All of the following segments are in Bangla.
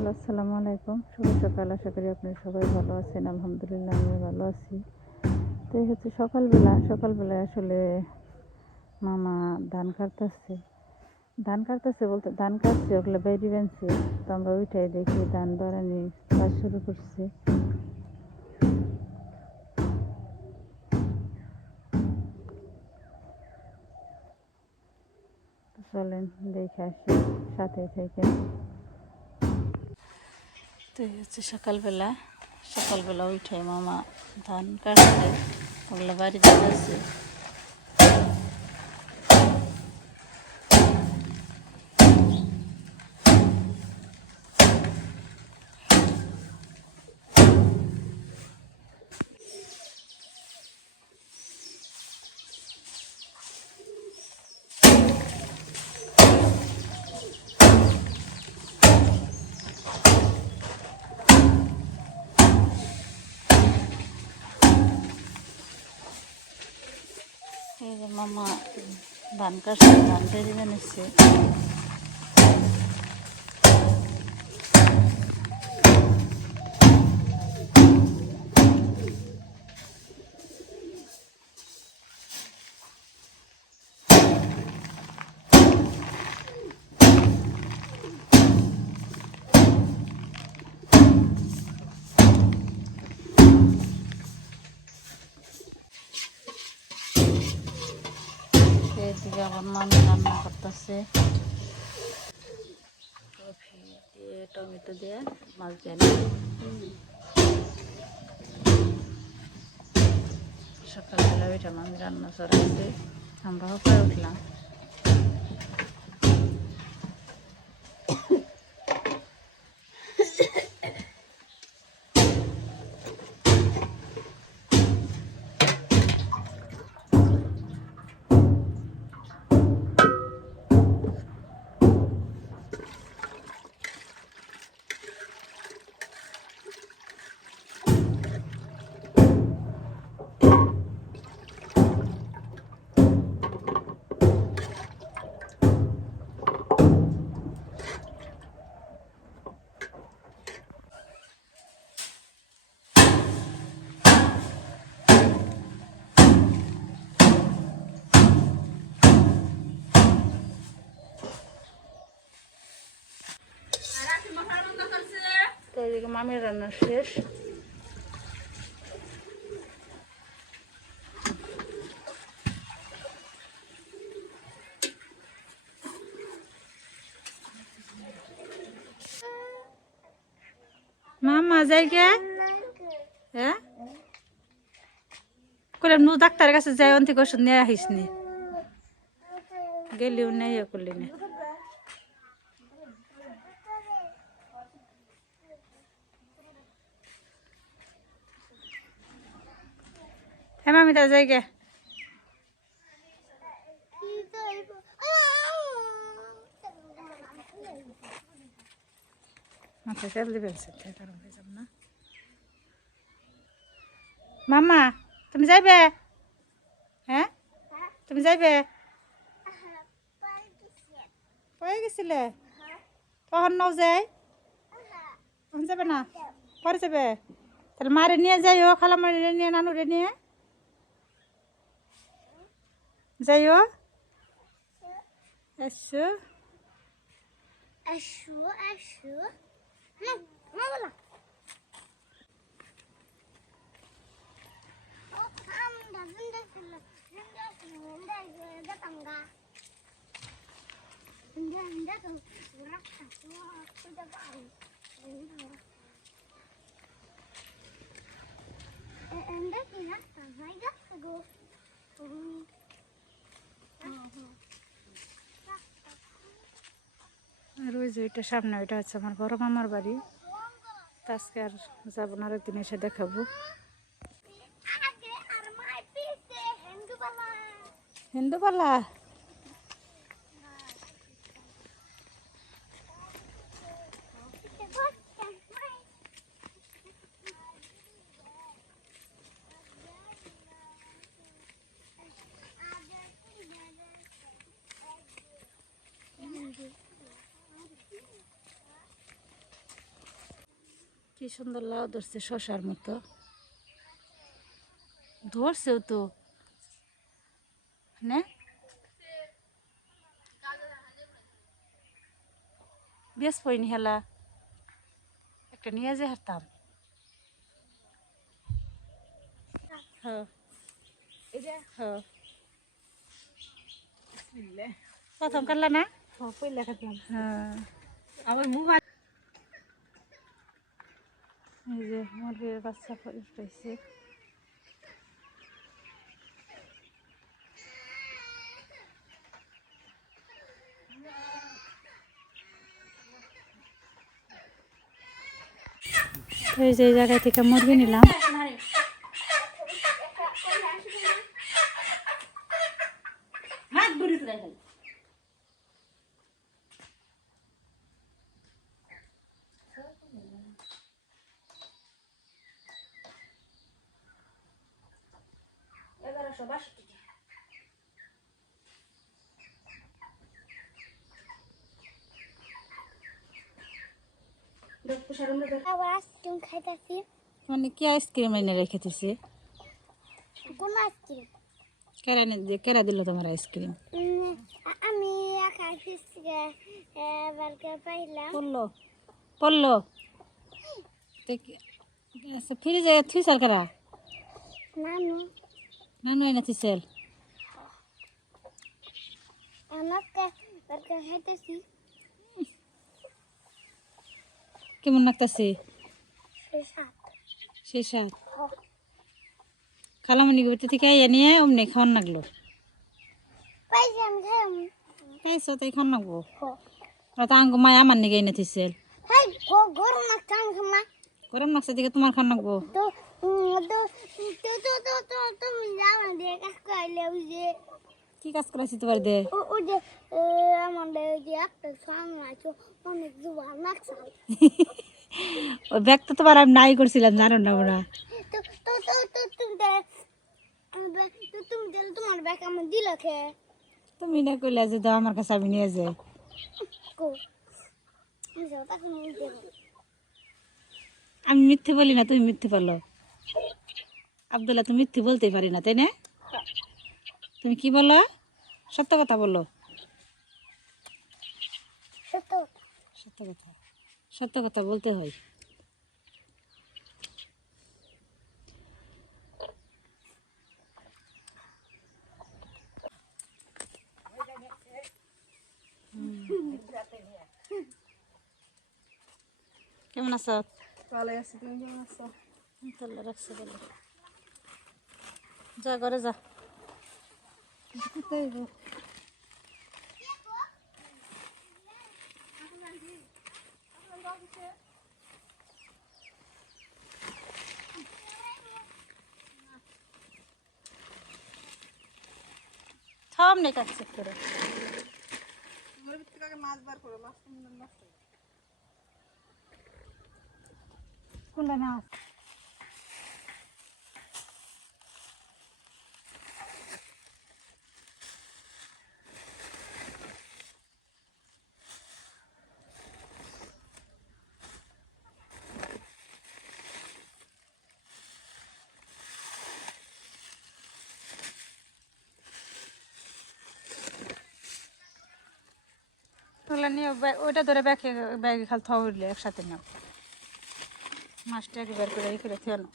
হ্যালো, আসসালামু আলাইকুম। শুভ সকাল। আশা করি আপনারা সবাই ভালো আছেন। আলহামদুলিল্লাহ আমি ভালো আছি। তো এই হচ্ছে সকালবেলায় আসলে মামা ধান কাটতেছে বলতে ধান কাটছে, ওগুলো বাইরে বানছে। তো আমরা ওইটাই দেখি ধান বাড়ানি কাজ শুরু করছে। তো চলেন দেখে আসি, সাথে থেকে। তো এই হচ্ছে সকালবেলা উঠে মামা ধান কাটছে, ওগুলো বাড়ি দিতেছে। এই যে মামা ধান কাটছে, ধান বেরিয়ে বানিয়েছে। এদিকে আবার মামি রান্না করতেছে, কফি দিয়ে টমেটো দিয়ে মাছ দিয়ে। সকালবেলা ওইটা মামি রান্না চড়াইছে, আমরাও করে উঠলাম। তো এদিকে মামির রান্না শেষ। মামা যাই গে, হ্যাঁ করলাম নু ডাক্তারের কাছে যাই, অন থেকে ওষুধ নিয়ে আহিস নি, গেলিও না ইয়ে করলি না। হ্যাঁ মামি তা যাই গে। মাথায় তেল দিবেন গরম হয়ে যাব না। মামা তুমি যাইবে? হ্যাঁ তুমি যাইবে? পড়ে গেছিলে তখন নাও যাই, তখন যাবে না, পরে যাবে। তাহলে মারে নিয়ে যাইও, খালামারে নিয়ে, নানুরে নিয়ে যাইও। এসো এসো এসো। আর ওই যে ওইটা সামনে, ওইটা হচ্ছে আমার বড় মামার বাড়ি। আজকে আর যাবো না, আরেকদিন এসে দেখাবো। হিন্দুপালা কি সুন্দর লাউ ধরছে শশার মতো, ধরছেও তো না, বেশ পয়নি হেলা একটা নিয়ে যে হারতাম। হ্যাঁ হ্যাঁ, প্রথম কাটলা না? হ্যাঁ, আবার মোবাইল এই যে মুরগির বাচ্চা পাইছে। এই যে জায়গা থেকে মুরগি নিলাম। হাত ধরে ফেলে আবার আইসক্রিম খাইতেছি। মানে কি আইসক্রিম এনে রেখে দিছে? কোন আইসক্রিম? কেরা দিল তোমার আইসক্রিম? আমি বার্গার পাইলাম। পড়লো পড়লো ফ্রিজে থুইসাল কারা? নানু নানু এনে থুইসাল। আমাকে বার্গার খাইতেছি। কেমন লাগতেছে? সাত সেই সাত খালামণি ঘুরতে থেকে নিয়ে অমনি খাওয়ান লাগলো। পাইছি আমি খাইলাম। খাইছো তাই খাওয়ান লাগবো। তো আঙ্গু মায় আমার নিকে এনে থুইসাল। হাই গরম লাগছে আমি খামা। গরম লাগছে দিকে তোমার খাওয়ান লাগবো। তো তুমি যাও না দিয়ে কাজ করলে ওই যে কি কাজ করাইছি তোমার দে? ওই যে আমাদের যে একটা সামনে আছে অনেক জোয়ার লাগছে। ওই ব্যাগ তো তোমার আমি নাই করছিলাম জানো না ওরা। তো তো তো তো তুমি তুমি তোমার ব্যাগ আমার দিল খে তুমি না কইলা যে দাও আমার কাছে আমি নিয়ে যাই। কো আমি যাও তখন নিতে হবে। আমি মিথ্যে বলি না, তুমি মিথ্যে বলো। আব্দুল্লাহ তুমি মিথ্যে বলতেই পারি না তাই না? তুমি কি বলো? সত্য কথা বলো। সত্য সত্য কথা, সত্য কথা বলতে হয়। কেমন আছো? ভালো আছি, তুমি কেমন আছো? তাহলে রাখছি বলো, যা ঘরে যা। থাম নেই কাজ করে মাছ বার করো, মাছ নষ্ট কোনটা না তোলা নিয়ে ওইটা ধরে ব্যাগে ব্যাগে খাল থাও উঠলে একসাথে নাও, মাছটা একবার করে এই করে থেও না।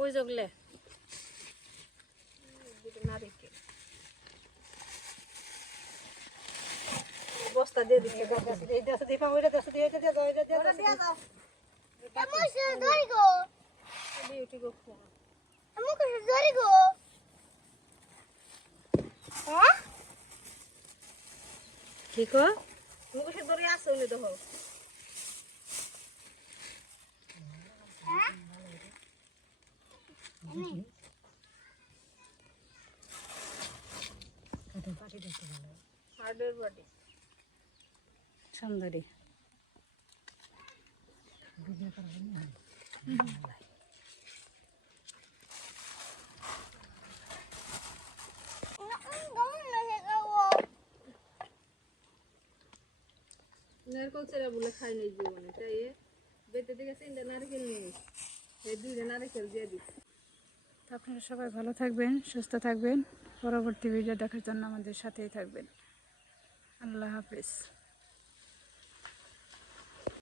ওই জগলে বস্তা দিয়ে দিচ্ছে, এই দেশে দিয়ে পাবো, ওইটা দেশে দিয়ে, এটা দিয়ে দাও, এটা দিয়ে দাও। আমার সাথে ধরি গো আমার কাছে ধরি গো। হ্যাঁ কি কো? মুখে ধরে আসো নি দেখো হার্ডের বডি সুন্দরী নারকেল ছেড়া বলে খাই নাই জীবনে তাই বেতে দিকে তিনটা নারকেল নিয়ে এই দুইটা নারকেল দিয়ে দিচ্ছি তো আপনারা সবাই ভালো থাকবেন, সুস্থ থাকবেন। পরবর্তী ভিডিও দেখার জন্য আমাদের সাথেই থাকবেন। আল্লাহ হাফেজ।